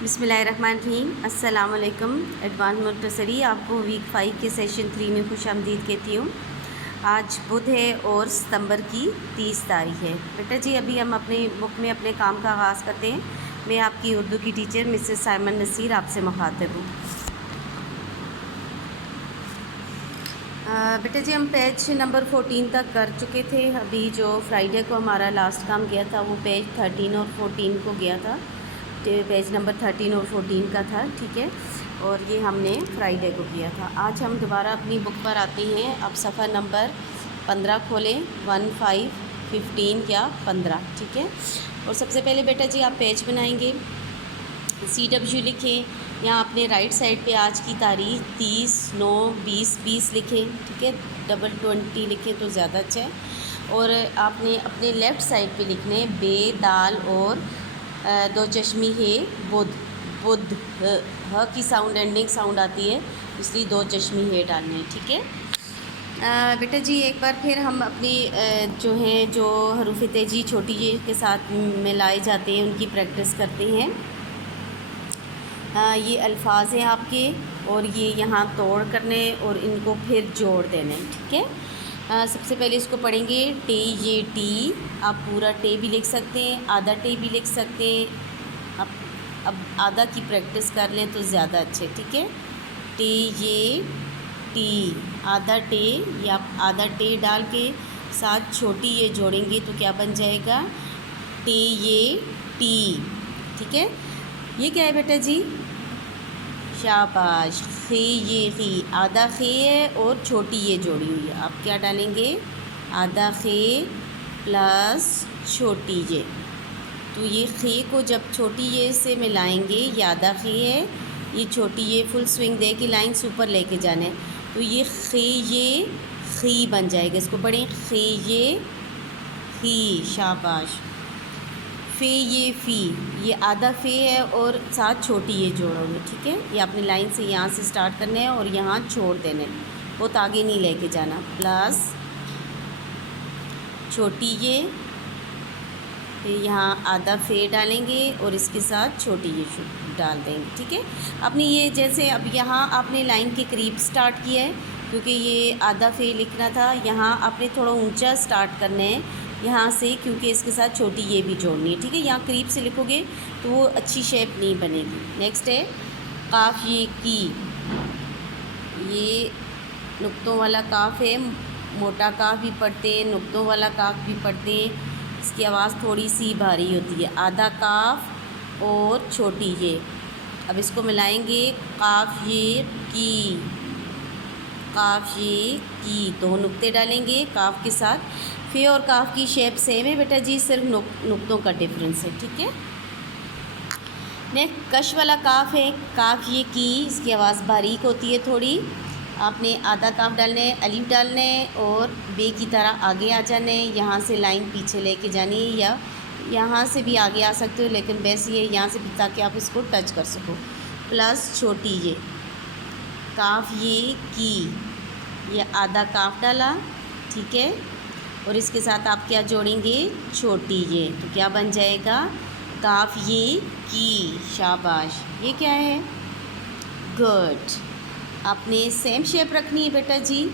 बिस्मिल्लाहिर्रहमानिर्रहीम। अस्सलाम वालेकुम। एडवांस मुख्तसरी आपको वीक 5 के सेशन 3 में खुश आमदीद कहती हूँ। आज बुध है और सितंबर की 30 तारीख है। बेटा जी अभी हम अपने बुक में अपने काम का आगाज़ करते हैं। मैं आपकी उर्दू की टीचर मिसेस साइमन नसीर आपसे मुखातिब हूँ। बेटा जी हम पेज नंबर 14 तक कर चुके थे। अभी जो फ्राइडे को हमारा लास्ट काम गया था वो पेज 13 और 14 को गया था। पेज नंबर 13 और 14 का था, ठीक है। और ये हमने फ्राइडे को किया था। आज हम दोबारा अपनी बुक पर आते हैं। अब सफ़ा नंबर 15 खोलें, 15, 15 या 15, ठीक है। और सबसे पहले बेटा जी आप पेज बनाएंगे, CW लिखें। यहाँ अपने राइट साइड पे आज की तारीख 30/9/2020 लिखें, ठीक है। 20 लिखें तो ज़्यादा अच्छा है। और आपने अपने लेफ़्ट साइड पे लिखने बे, दाल और दो चश्मी है बुध। बुध ह की साउंड एंडिंग साउंड आती है, इसलिए दो चश्मी है डालने हैं, ठीक है। बेटा जी एक बार फिर हम अपनी जो हरूफ तेजी छोटी ये के साथ मिलाए जाते हैं उनकी प्रैक्टिस करते हैं। ये अल्फाज हैं आपके और ये यहाँ तोड़ करने और इनको फिर जोड़ देने, ठीक है। सबसे पहले इसको पढ़ेंगे टे, ये टी, आप पूरा टे भी लिख सकते हैं, आधा टे भी लिख सकते हैं। अब आधा की प्रैक्टिस कर लें तो ज़्यादा अच्छे, ठीक है। टे, ये टी, आधा टे, या आधा टे डाल के साथ छोटी ये जोड़ेंगे तो क्या बन जाएगा, टे, ये टी, ठीक है। ये क्या है बेटा जी, शाबाश, खे, ये खे, आधा खे है और छोटी ये जोड़ी हुई है। आप क्या डालेंगे, आधा खे प्लस छोटी ये। तो ये खे को जब छोटी ये से मिलाएंगे, ये आधा खे है, ये छोटी ये फुल स्विंग दे के लाइन्स ऊपर लेके जाने, तो ये खे ये खी बन जाएगा। इसको पढ़ें, खे ये खी, शाबाश। फ़े, ये फ़ी, ये आधा फ़े है और साथ छोटी ये जोड़ोगे, ठीक है। ये अपनी लाइन से यहाँ से स्टार्ट करना है और यहाँ छोड़ देने, बहुत आगे नहीं लेके जाना। प्लस छोटी ये, फिर यहाँ आधा फ़े डालेंगे और इसके साथ छोटी ये डाल देंगे, ठीक है। अपनी ये जैसे अब यहाँ आपने लाइन के करीब स्टार्ट किया है क्योंकि ये आधा फ़े लिखना था। यहाँ आपने थोड़ा ऊंचा स्टार्ट करना है यहाँ से, क्योंकि इसके साथ छोटी ये भी जोड़नी है, ठीक है। यहाँ करीब से लिखोगे तो वो अच्छी शेप नहीं बनेगी। नेक्स्ट है काफ, ये की, ये नुक्तों वाला काफ है। मोटा काफ भी पढ़ते हैं, नुक्तों वाला काफ भी पढ़ते हैं। इसकी आवाज़ थोड़ी सी भारी होती है। आधा काफ और छोटी ये, अब इसको मिलाएंगे, काफ ये की, काफ ये की, दो नुक्ते डालेंगे काफ के साथ। फ़े और काफ की शेप सेम है बेटा जी, सिर्फ नुक्तों का डिफरेंस है, ठीक है। नेक्स्ट कश वाला काफ है, काफ ये की, इसकी आवाज़ बारीक होती है थोड़ी। आपने आधा काफ डालने, अलीफ डालने और बे की तरह आगे आ जाने, यहाँ से लाइन पीछे लेके जानी है, या यहाँ से भी आगे आ सकते हो, लेकिन बेस्ट ये यहाँ से भी ताकि आप इसको टच कर सको। प्लस छोटी ये, काफ ये की, ये आधा काफ डाला, ठीक है। और इसके साथ आप क्या जोड़ेंगे, छोटी ये, तो क्या बन जाएगा, काफ ये की, शाबाश। ये क्या है, गुड। आपने सेम शेप रखनी है बेटा जी,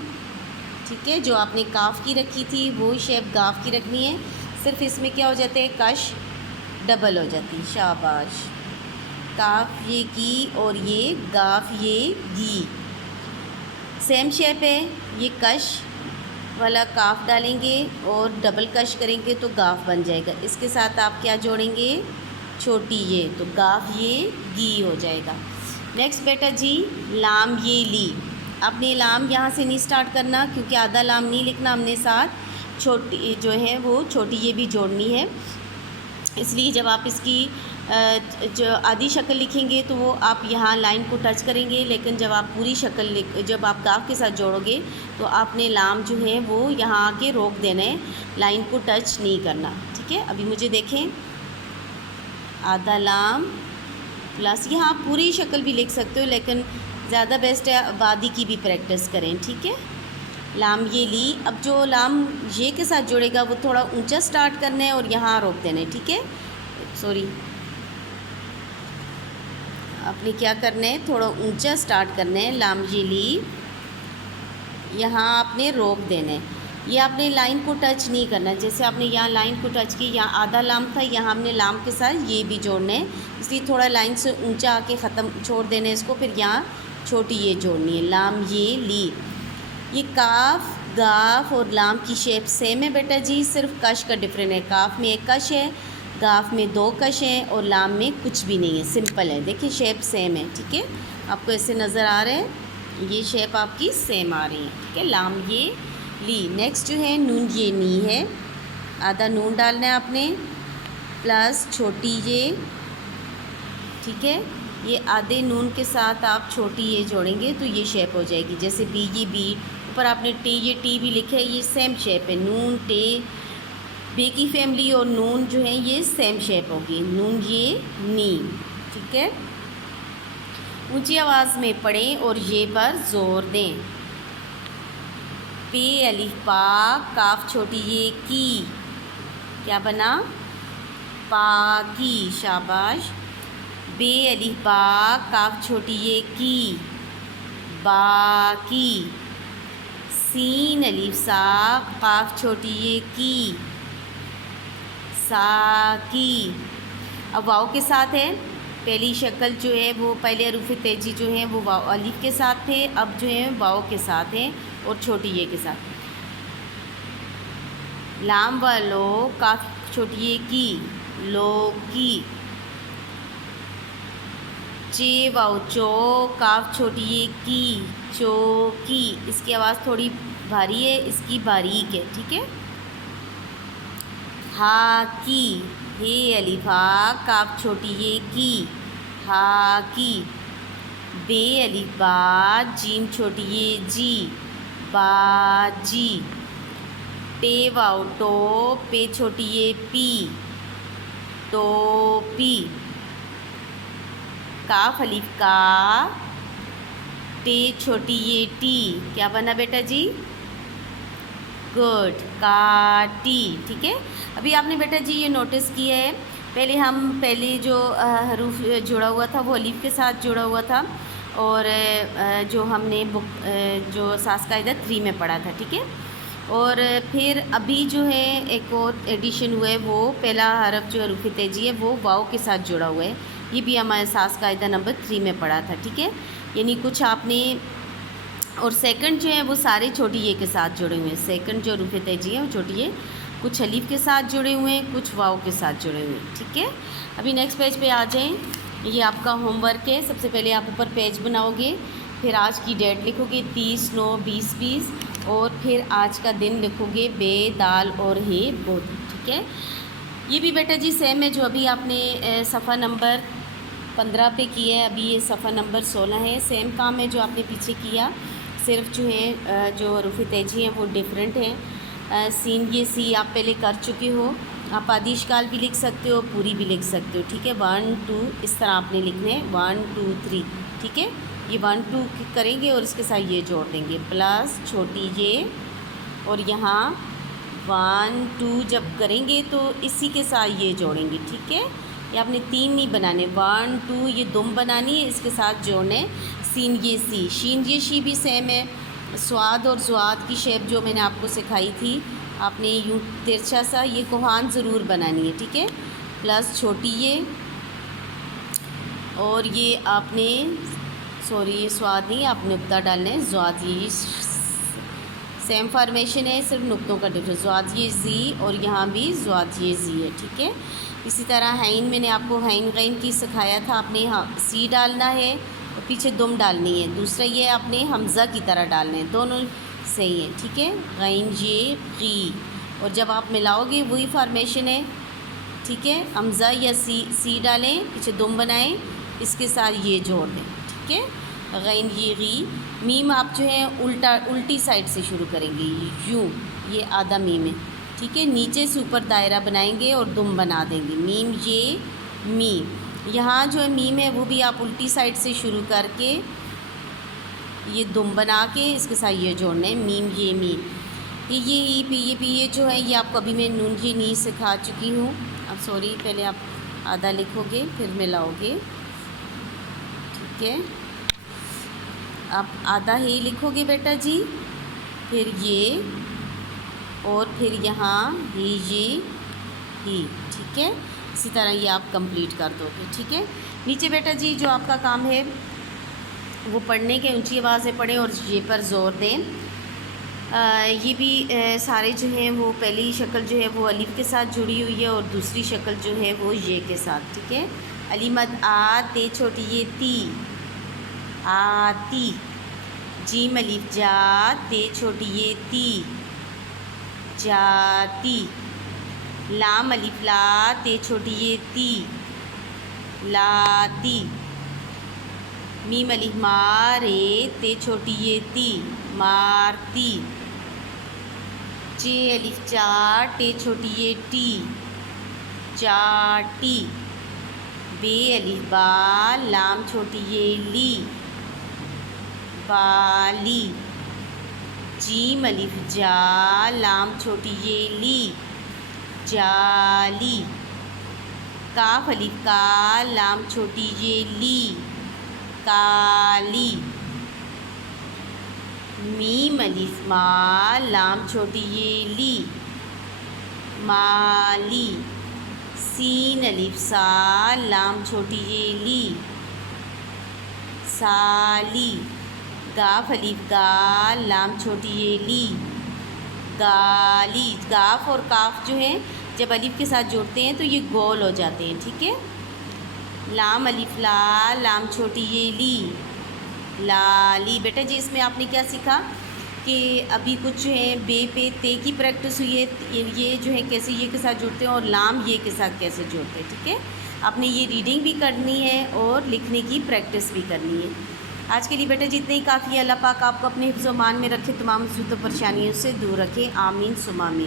ठीक है। जो आपने काफ की रखी थी वो शेप गाफ की रखनी है, सिर्फ इसमें क्या हो जाते हैं, कश डबल हो जाती है, शाबाश। काफ ये की और ये गाफ ये गी, सेम शेप है। ये कश वाला काफ डालेंगे और डबल कश करेंगे तो गाफ बन जाएगा। इसके साथ आप क्या जोड़ेंगे, छोटी ये, तो गाफ ये गी हो जाएगा। नेक्स्ट बेटा जी लाम, ये ली। आपने लाम यहाँ से नहीं स्टार्ट करना क्योंकि आधा लाम नहीं लिखना, हमने साथ छोटी जो है वो छोटी ये भी जोड़नी है। इसलिए जब आप इसकी जो आधी शक्ल लिखेंगे तो वो आप यहाँ लाइन को टच करेंगे, लेकिन जब आप पूरी शक्ल जब आप गाफ के साथ जोड़ोगे तो आपने लाम जो है वो यहाँ आके रोक देना है, लाइन को टच नहीं करना, ठीक है। अभी मुझे देखें, आधा लाम प्लस, यहाँ आप पूरी शक्ल भी लिख सकते हो, लेकिन ज़्यादा बेस्ट है वादी की भी प्रैक्टिस करें, ठीक है। लाम ये ली, अब जो लाम ये के साथ जुड़ेगा वो थोड़ा ऊंचा स्टार्ट करना है और यहाँ रोक देना है, ठीक है। सॉरी, आपने क्या करना है, थोड़ा ऊंचा स्टार्ट करना है, लाम ये ली, यहाँ आपने रोक देना है। ये आपने लाइन को टच नहीं करना, जैसे आपने यहाँ लाइन को टच की, यहाँ आधा लाम था, यहाँ हमने लाम के साथ ये भी जोड़ना है, इसलिए थोड़ा लाइन से ऊंचा आके ख़त्म छोड़ देना है इसको। फिर यहाँ छोटी ये जोड़नी है, लाम ये ली। ये काफ, गाफ और लाम की शेप सेम है बेटा जी, सिर्फ कश का डिफरेंट है। काफ में एक कश है, गाफ में 2 कश हैं और लाम में कुछ भी नहीं है, सिंपल है। देखिए शेप सेम है, ठीक है, आपको ऐसे नज़र आ रहा है, ये शेप आपकी सेम आ रही है, ठीक है। लाम ये ली। नेक्स्ट जो है नून ये नी है, आधा नून डालना है आपने, प्लस छोटी ये, ठीक है। ये आधे नून के साथ आप छोटी ये जोड़ेंगे तो ये शेप हो जाएगी। जैसे बी, ये बी, ऊपर आपने टी, ये टी भी लिखा है, ये सेम शेप है। नून टे, बे की फैमिली और नून जो है ये सेम शेप होगी। नून ये नी, ठीक है। ऊंची आवाज़ में पढ़ें और ये पर ज़ोर दें। पे अलिफ पा, काफ छोटी ये की, क्या बना, पाकी, शाबाश। बे अलिफ बा, काफ छोटी ये की, बाकी। सीन अलिफ सा, काफ छोटी ये की, साकी। अब वाव के साथ है, पहली शक्ल जो है वो पहले हरूफ तेजी जो है वो वाव अलिफ के साथ थे, अब जो है वाव के साथ है और छोटी ये के साथ। लाम वालो, काफ छोटी ये की, लो की। चे वाव चो, काफ छोटी ये की, चो की। इसकी आवाज़ थोड़ी भारी है, इसकी बारीक है, ठीक है। हा की, हे अलिफा, काफ छोटी ये की, हा की। बे अलिफ बा, जीम छोटी ये जी, बाजी। टे वाव टो, पे छोटी ये पी, टोपी। काफ अलिफ का, टे छोटी ये टी, क्या बना बेटा जी, गुड, काटी, ठीक है। अभी आपने बेटा जी ये नोटिस किया है, पहले जो हरूफ जुड़ा हुआ था वो अलिफ के साथ जुड़ा हुआ था, और जो हमने जो सास कायदा 3 में पढ़ा था, ठीक है। और फिर अभी जो है एक और एडिशन हुआ है, वो पहला हरफ जो हरूफ तेजी है वो वाव के साथ जुड़ा हुआ है, ये भी हमारे सास कायदा नंबर 3 में पढ़ा था, ठीक है। यानी कुछ आपने, और सेकंड जो है वो सारे छोटी ये के साथ जुड़े हुए हैं। सेकंड जो हरूफ तेजी है वो छोटी ये कुछ अलिफ के साथ जुड़े हुए हैं, कुछ वाव के साथ जुड़े हुए हैं, ठीक है। अभी नेक्स्ट पेज पे आ जाएं। ये आपका होमवर्क है। सबसे पहले आप ऊपर पेज बनाओगे, फिर आज की डेट लिखोगे 30/9/2020, और फिर आज का दिन लिखोगे बे, दाल और हे बोध, ठीक है। ये भी बेटा जी सेम है जो अभी आपने सफ़ा नंबर 15 पे किया है, अभी ये सफ़ा नंबर 16 है। सेम काम है जो आपने पीछे किया, सिर्फ जो है जो हरूफ तेजी हैं वो डिफरेंट हैं। सीन ये सी आप पहले कर चुके हो, आप आदिशकाल भी लिख सकते हो, पूरी भी लिख सकते हो, ठीक है। 1 2 इस तरह आपने लिखने हैं, 1 2 3, ठीक है। ये 1 2 करेंगे और इसके साथ ये जोड़ देंगे, प्लस छोटी ये, और यहाँ 1 2 जब करेंगे तो इसी के साथ ये जोड़ेंगे, ठीक है। ये आपने 3 नहीं बनाने, 1 2 ये दुम बनानी है, इसके साथ जोड़ने। सीन ये सी, शीन ये शी भी सेम है। स्वाद और ज़ुआद की शेप जो मैंने आपको सिखाई थी, आपने यूँ तिरछा सा ये कोहान ज़रूर बनानी है, ठीक है। प्लस छोटी ये, और ये आपने ये स्वाद नहीं, आप नुक्ता डालना है, ज़ुआद ये सेम फॉर्मेशन है, सिर्फ नुक्तों का डिफरेंस। ज़ुआद ये ज़ी और यहाँ भी ज़ुआद ये ज़ी है, ठीक है। इसी तरह हैन, मैंने आपको हैन गैन की सिखाया था, आपने यहाँ सी डालना है और पीछे दुम डालनी है। दूसरा ये आपने हमज़ा की तरह डालना है, दोनों सही है, ठीक है। गैन ये की, और जब आप मिलाओगे वही फॉर्मेशन है, ठीक है। हमज़ा या सी डालें, पीछे दुम बनाएं, इसके साथ ये जोड़ दें, ठीक है। गैन ये गी। मीम आप जो है उल्टी साइड से शुरू करेंगे, यूँ, ये आधा मीम है, ठीक है। नीचे से ऊपर दायरा बनाएंगे और दुम बना देंगे, मीम ये मी। यहाँ जो है मीम है वो भी आप उल्टी साइड से शुरू करके ये दुम बना के इसके साथ ये जोड़ना है, मीम ये मी। ये ई पी ये जो है ये आपको अभी मैं नून ये नी सिखा चुकी हूँ। अब पहले आप आधा लिखोगे फिर मिलाओगे, ठीक है। आप आधा ही लिखोगे बेटा जी, फिर ये और फिर यहाँ ये ही, ठीक है। इसी तरह ये आप कंप्लीट कर दोगे, ठीक है। नीचे बेटा जी जो आपका काम है वो पढ़ने के ऊंची आवाज़ से पढ़ें और ये पर ज़ोर दें। ये भी सारे जो हैं वो पहली शक्ल जो है वो अलिफ के साथ जुड़ी हुई है और दूसरी शक्ल जो है वो ये के साथ, ठीक है। अली मद आ ते छोटी ये ती, आती। जीम अलिफ जा ते छोटी ये ती, जाती। लाम अलिफ ला ते छोटी ये ती, लाती। मीम अलिफ मारे ते छोटी ये ती, मारती। चे अलिफ चा टे छोटी ये टी, चाटी। बे अलिफ बा लाम छोटी ये ली, बाली। जीम अलिफ जा लाम छोटी ये ली, जाली। काफ अलिफ का लाम छोटी ये ली, काली। मीम अलिफ मा लाम छोटी ये ली, माली। सीन अलिफ सा लाम छोटी ये ली, साली। गाफ अलिफ गा लाम छोटी ये ली, गाली। गाफ और काफ जो हैं जब अलिफ के साथ जोड़ते हैं तो ये गोल हो जाते हैं, ठीक है। लाम अलिफ ला लाम छोटी ये ली, लाली। बेटा जी इसमें आपने क्या सीखा कि अभी कुछ जो है बे पे ते की प्रैक्टिस हुई है, ये जो है कैसे ये के साथ जुड़ते हैं और लाम ये के साथ कैसे जुड़ते हैं, ठीक है। आपने ये रीडिंग भी करनी है और लिखने की प्रैक्टिस भी करनी है। आज के लिए बेटा जी इतना ही काफ़ी है। अल्लाह पाक आपको अपने हिफ्ज़-ओ-मान में रखे, तमाम मुसीबतों परेशानियों से दूर रखे। आमीन सुमा आमीन।